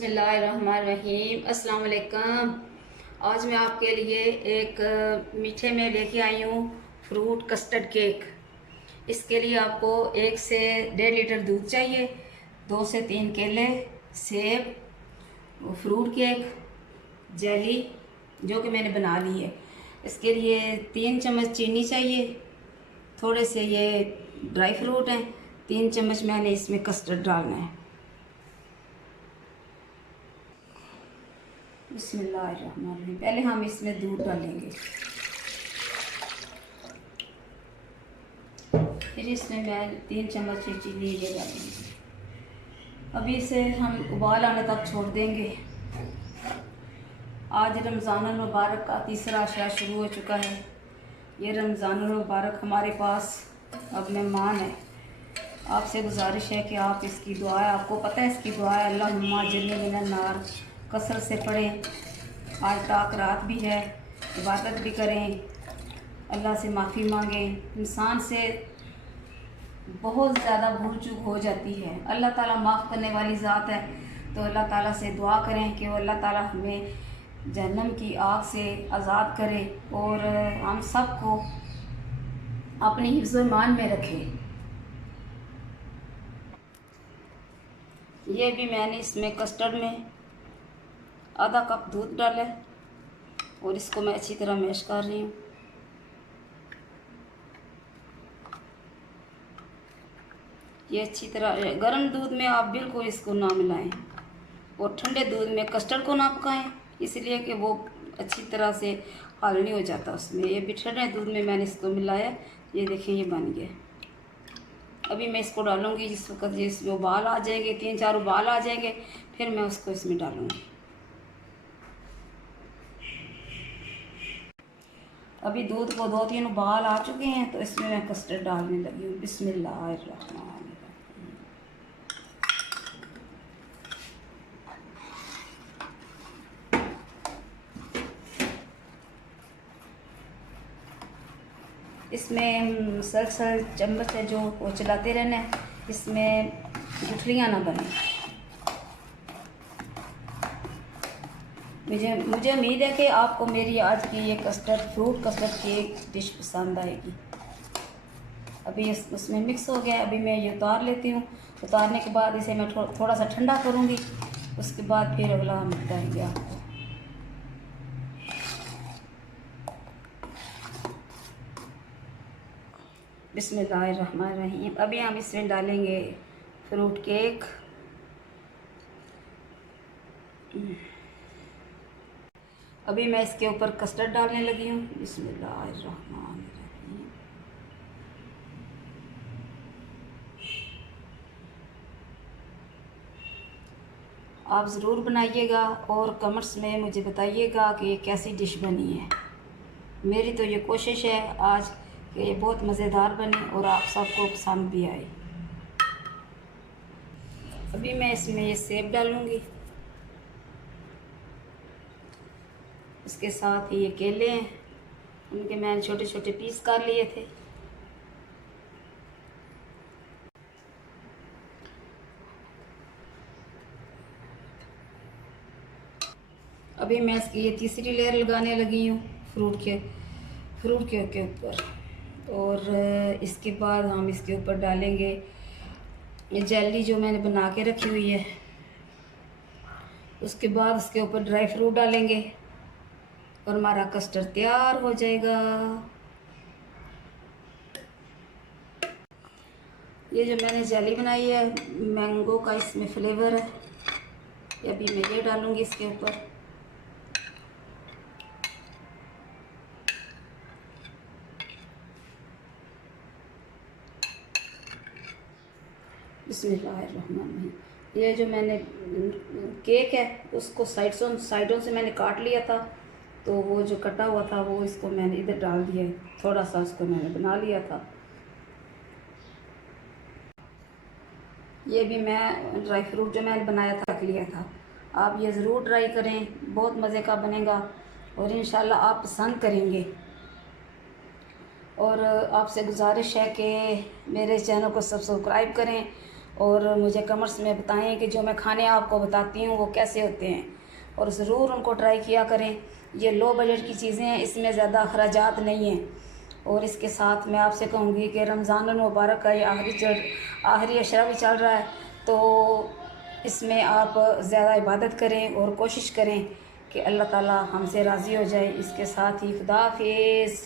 बिस्मिल्लाहिर्रहमानिर्रहीम। अस्सलाम वालेकुम। आज मैं आपके लिए एक मीठे में लेके आई हूँ फ्रूट कस्टर्ड केक। इसके लिए आपको 1 से 1.5 लीटर दूध चाहिए, 2 से 3 केले, सेब, फ्रूट केक, जेली जो कि मैंने बना ली है। इसके लिए 3 चम्मच चीनी चाहिए, थोड़े से ये ड्राई फ्रूट हैं, 3 चम्मच मैंने इसमें कस्टर्ड डालना है। बिस्मिल्लाहिर्रहमानिर्रहीम। पहले हम इसमें दूध डालेंगे, फिर इसमें मैं 3 चम्मच चीनी ये डालेंगे। अभी इसे हम उबाल आने तक छोड़ देंगे। आज रमज़ानुल मुबारक का तीसरा अशरा शुरू हो चुका है। ये रमज़ानुल मुबारक हमारे पास अब मेहमान है। आपसे गुजारिश है कि आप इसकी दुआ है, आपको पता है इसकी दुआ है, अल्लाहुम्मा जन्नी मिनन नार, कसरत से पढ़ें। आज ताक रात भी है, इबादत भी करें, अल्लाह से माफ़ी मांगें। इंसान से बहुत ज़्यादा भूल चूक हो जाती है, अल्लाह ताला माफ़ करने वाली ज़ात है। तो अल्लाह ताला से दुआ करें कि वो अल्लाह ताला हमें जहन्नम की आग से आज़ाद करे और हम सब को अपनी हिफ्ज़ ईमान में रखे। ये भी मैंने इसमें कस्टर्ड में आधा कप दूध डाला है और इसको मैं अच्छी तरह मैश कर रही हूँ। ये अच्छी तरह गर्म दूध में आप बिल्कुल इसको ना मिलाएं और ठंडे दूध में कस्टर्ड को ना पकाएं, इसलिए कि वो अच्छी तरह से हल नहीं हो जाता उसमें। ये भी ठंडे दूध में मैंने इसको मिलाया। ये देखें ये बन गया। अभी मैं इसको डालूंगी जिस वक्त इसमें उबाल आ जाएंगे, 3-4 उबाल आ जाएंगे, फिर मैं उसको इसमें डालूंगी। अभी दूध को 2-3 उबाल आ चुके हैं, तो इसमें मैं कस्टर्ड डालने लगी हूँ। बिस्मिल्लाहिर्रहमानिर्रहीम। इसमें मुसलसल चम्मच है जो वो चलाते रहना है, इसमें गुठलियाँ ना बने। मुझे उम्मीद है कि आपको मेरी आज की ये फ्रूट कस्टर्ड केक डिश पसंद आएगी। अभी उसमें मिक्स हो गया है। अभी मैं ये उतार लेती हूँ। उतारने के बाद इसे मैं थोड़ा सा ठंडा करूँगी, उसके बाद फिर अगला हम बताएंगे आपको। बिस्मिल्लाहिर्रहमानिर्रहीम। अभी हम इसमें डालेंगे फ्रूट केक। अभी मैं इसके ऊपर कस्टर्ड डालने लगी हूँ। बिस्मिल्लाहिर्रहमानिर्रहीम। आप ज़रूर बनाइएगा और कमेंट्स में मुझे बताइएगा कि ये कैसी डिश बनी है। मेरी तो ये कोशिश है आज कि ये बहुत मज़ेदार बने और आप सबको पसंद भी आए। अभी मैं इसमें ये सेब डालूँगी, इसके साथ ही ये केले हैं, उनके मैंने छोटे छोटे पीस कर लिए थे। अभी मैं इसकी ये तीसरी लेयर लगाने लगी हूँ फ्रूट के ऊपर। और इसके बाद हम इसके ऊपर डालेंगे ये जेली जो मैंने बना के रखी हुई है। उसके बाद उसके ऊपर ड्राई फ्रूट डालेंगे और हमारा कस्टर्ड तैयार हो जाएगा। ये जो मैंने जेली बनाई है मैंगो का, इसमें फ्लेवर है। अभी मैं ये डालूँगी इसके ऊपर। बिस्मिल्लाहिर्रहमानिर्रहीम। ये जो मैंने केक है उसको साइडों से मैंने काट लिया था, तो वो जो कटा हुआ था वो इसको मैंने इधर डाल दिया। थोड़ा सा उसको मैंने बना लिया था। ये भी मैं ड्राई फ्रूट जो मैंने बनाया था रख लिया था। आप ये ज़रूर ट्राई करें, बहुत मज़े का बनेगा और इंशाल्लाह आप पसंद करेंगे। और आपसे गुजारिश है कि मेरे चैनल को सब्सक्राइब करें और मुझे कमेंट्स में बताएं कि जो मैं खाने आपको बताती हूँ वो कैसे होते हैं, और ज़रूर उनको ट्राई किया करें। ये लो बजट की चीज़ें हैं, इसमें ज़्यादा अखराजात नहीं हैं। और इसके साथ मैं आपसे कहूँगी कि रमज़ान मुबारक का ये आखिरी अशरा भी चल रहा है, तो इसमें आप ज़्यादा इबादत करें और कोशिश करें कि अल्लाह ताला हमसे राज़ी हो जाए। इसके साथ ही खुदा हाफिज़।